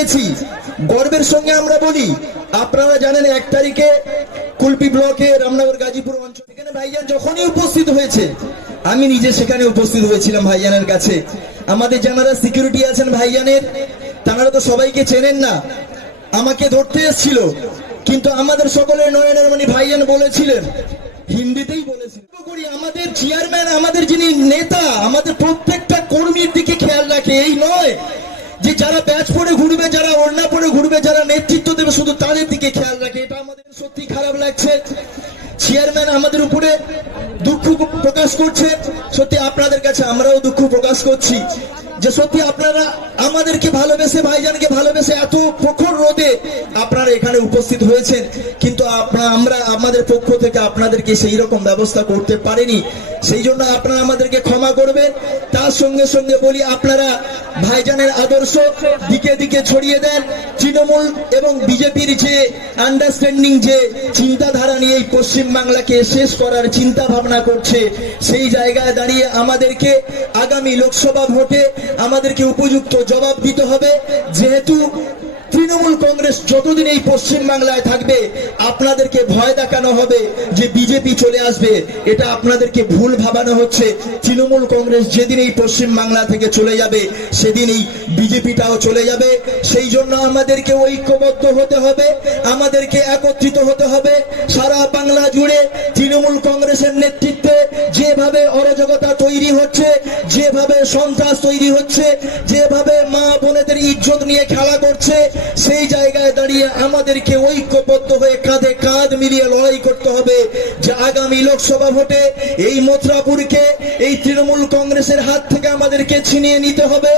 পেয়েছি। গর্বের সঙ্গে আমরা বলি, আপনারা জানেন এক তারিখে কুলপি ব্লকে রামনগর গাজীপুর অঞ্চল এখানে ভাইজান যখনই উপস্থিত হয়েছে, আমি নিজে সেখানে উপস্থিত হয়েছিলাম ভাইজানের কাছে। আমাদের যারা সিকিউরিটি আছেন ভাইজানের, তারা তো সবাইকে চেনেন না। আমাকে ধরতে এসেছিল, কিন্তু আমাদের সকলের নয়নের মণি ভাইজান বলেছিলেন, হিন্দিতেই বলেছিলেন। আমাদের চেয়ারম্যান আমাদের যিনি নেতা, আমাদের যারা ব্যাচ পরে ঘুরবে, যারা ওড়না পরে ঘুরবে, যারা নেতৃত্ব দেবে, শুধু তাদের দিকে খেয়াল রাখে। এটা আমাদের সত্যি খারাপ লাগছে। চেয়ারম্যান আমাদের উপরে দুঃখ প্রকাশ করছে। সত্যি আপনাদের কাছে আমরাও দুঃখ প্রকাশ করছি। যে সত্যি আপনারা আমাদেরকে ভালোবেসে, ভাইজানকে ভালোবেসে এত প্রখর রোদে আপনারা এখানে উপস্থিত হয়েছেন। কিন্তু আমরা আমাদের পক্ষ থেকে আপনাদেরকে সেই রকম ব্যবস্থা করতে পারিনি। সেই জন্য আপনারা আমাদেরকে ক্ষমা করবেন। তার সঙ্গে সঙ্গে বলি, আপনারা ভাইজানের আদর্শ দিকে দিকে ছড়িয়ে দেন। তৃণমূল এবং বিজেপির যে আন্ডারস্ট্যান্ডিং যে চিন্তাধারা নিয়ে এই পশ্চিম বাংলাকে শেষ করার চিন্তা ভাবনা করছে, সেই জায়গায় দাঁড়িয়ে আমাদেরকে আগামী লোকসভা ভোটে আমাদেরকে উপযুক্ত জবাব দিতে হবে। যেহেতু তৃণমূল কংগ্রেস যতদিন এই পশ্চিম বাংলায় থাকবে, আপনাদেরকে ভয় দেখানো হবে যে বিজেপি চলে আসবে। এটা আপনাদেরকে ভুল ভাবানো হচ্ছে। তৃণমূল কংগ্রেস যেদিন এই পশ্চিম বাংলা থেকে চলে যাবে সেদিন এই বিজেপিটাও চলে যাবে। সেই জন্য আমাদেরকে ঐক্যবদ্ধ হতে হবে, আমাদেরকে একত্রিত হতে হবে। সারা বাংলা জুড়ে তৃণমূল কংগ্রেসের নেতৃত্বে যেভাবে অরাজকতা তৈরি হচ্ছে, যেভাবে সন্ত্রাস তৈরি হচ্ছে, যেভাবে মা বোনেদের ইজ্জত নিয়ে খেলা করছে সেই জায়গায় দাঁড়িয়ে আমাদেরকে ঐক্যবদ্ধ হয়ে কাঁধে কাঁধ মিলিয়ে লড়াই করতে হবে যে আগামী লোকসভা ভোটে এই মথুরাপুরকে, এই তৃণমূল কংগ্রেসের হাত থেকে আমাদেরকে ছিনিয়ে নিতে হবে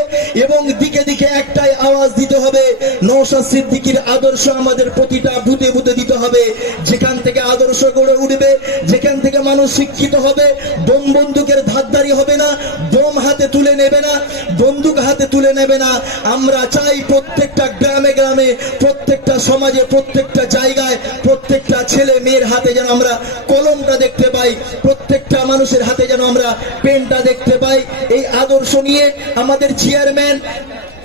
এবং দিকে দিকে একটাই আওয়াজ দিতে হবে নৌশাদ সিদ্দিকির আদর্শ আমাদের প্রতিটা বুতে বুতে দিতে হবে। যেখান থেকে আদর্শ গড়ে উঠবে, যেখান থেকে মানুষ শিক্ষিত হবে বোম বন্দুকের ধারদারি হবে না বোম হাতে তুলে নেবে না, বন্দুক হাতে তুলে নেবে না। আমরা চাই প্রত্যেকটা গ্রামে প্রত্যেকটা সমাজে, প্রত্যেকটা জায়গায়, প্রত্যেকটা ছেলে মেয়ের হাতে যেন আমরা কলমটা দেখতে পাই, প্রত্যেকটা মানুষের হাতে যেন আমরা পেনটা দেখতে পাই। এই আদর্শ নিয়ে আমাদের চেয়ারম্যান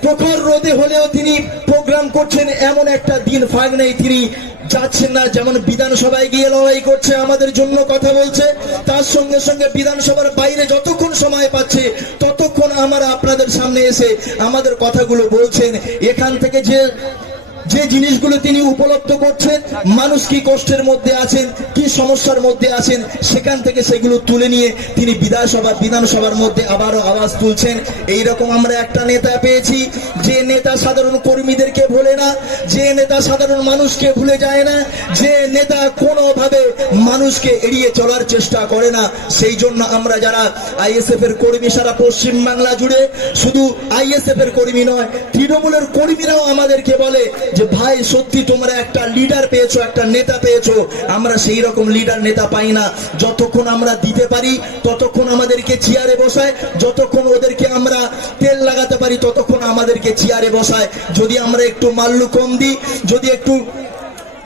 প্রখর রোদে হলেও তিনি প্রোগ্রাম করছেন, এমন একটা দিন ফাঁক নেই তিনি যাচ্ছেন না, যেমন বিধানসভায় গিয়ে লড়াই করছে, আমাদের জন্য কথা বলছে। তার সঙ্গে সঙ্গে বিধানসভার বাইরে যতক্ষণ সময় পাচ্ছে, ততক্ষণ আমরা আপনাদের সামনে এসে আমাদের কথাগুলো বলছেন। এখান থেকে যে যে জিনিসগুলো তিনি উপলব্ধ করছেন, মানুষ কি কষ্টের মধ্যে আছেন, কি সমস্যার মধ্যে আছেন, সেখান থেকে সেগুলো তুলে নিয়ে তিনি বিধানসভা, বিধানসভার মধ্যে আবারও আওয়াজ তুলছেন। এই রকম আমরা একটা নেতা পেয়েছি, যে নেতা সাধারণ কর্মীদেরকে ভোলে না, যে নেতা সাধারণ মানুষকে ভুলে যায় না, যে নেতা কোনোভাবে মানুষকে এড়িয়ে চলার চেষ্টা করে না। সেই জন্য আমরা যারা আইএসএফ এর কর্মী সারা পশ্চিম বাংলা জুড়ে, শুধু আইএসএফ এর কর্মী নয়, তৃণমূলের কর্মীরাও আমাদেরকে বলে যে ভাই, সত্যি তোমরা একটা লিডার পেয়েছ, একটা নেতা পেয়েছ। আমরা সেই রকম লিডার নেতা পাই না। যতক্ষণ আমরা দিতে পারি, ততক্ষণ আমাদেরকে চেয়ারে বসায়। যতক্ষণ ওদেরকে আমরা তেল লাগাতে পারি, ততক্ষণ আমাদেরকে চেয়ারে বসায়। যদি আমরা একটু মাল্লু কম দিই, যদি একটু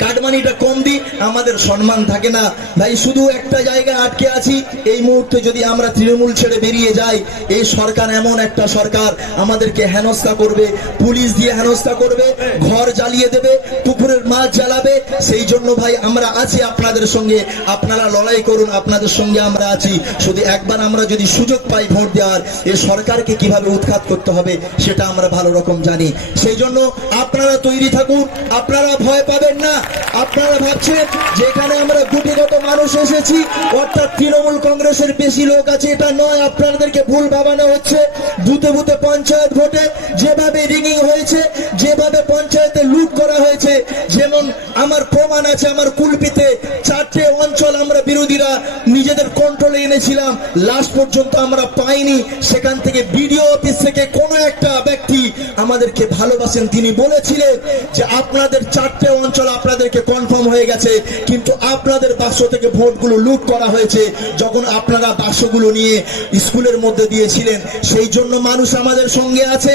কাটমানিটা কম দিই, আমাদের সম্মান থাকে না। ভাই, শুধু একটা জায়গায় আটকে আছি, এই মুহূর্তে যদি আমরা তৃণমূল ছেড়ে বেরিয়ে যাই, এই সরকার এমন একটা সরকার আমাদেরকে হেনস্থা করবে, পুলিশ দিয়ে হেনস্থা করবে, ঘর জ্বালিয়ে দেবে, পুকুরের মাছ জ্বালাবে, সেই জন্য ভাই, আমরা আছি আপনাদের সঙ্গে, আপনারা লড়াই করুন, আপনাদের সঙ্গে আমরা আছি। শুধু একবার আমরা যদি সুযোগ পাই ভোট দেওয়ার এই সরকারকে কীভাবে উৎখাত করতে হবে, সেটা আমরা ভালো রকম জানি। সেই জন্য আপনারা তৈরি থাকুন, আপনারা ভয় পাবেন না আপনারা ভাবছেন যে এখানে আমরা গুটিগত মানুষ এসেছি, অর্থাৎ তৃণমূল কংগ্রেসের বেশি লোক আছে, এটা নয়, আপনাদেরকে ভুল ভাবানো হচ্ছে। বুথে বুথে পঞ্চায়েত ভোটে যেভাবে রিগিং হয়েছে, যেভাবে পঞ্চায়েতে লুট করা হয়েছে, যেমন আমার প্রমাণ আছে, আমার কুলপিতে চারটে অঞ্চল আমরা বিরোধীরা নিজেদের কন্ট্রোলে এনেছিলাম। লাস্ট পর্যন্ত আমরা পাইনি, সেখান থেকে বিডিও অফিস থেকে আমাদেরকে ভালোবাসেন। তিনি বলেছিলেন যে আপনাদের চারটে অঞ্চল আপনাদেরকে কনফার্ম হয়ে গেছে, কিন্তু আপনাদের বাক্স থেকে ভোটগুলো লুট করা হয়েছে। যখন আপনারা বাক্সগুলো নিয়ে স্কুলের মধ্যে দিয়েছিলেন, সেই জন্য মানুষ আমাদের সঙ্গে আছে।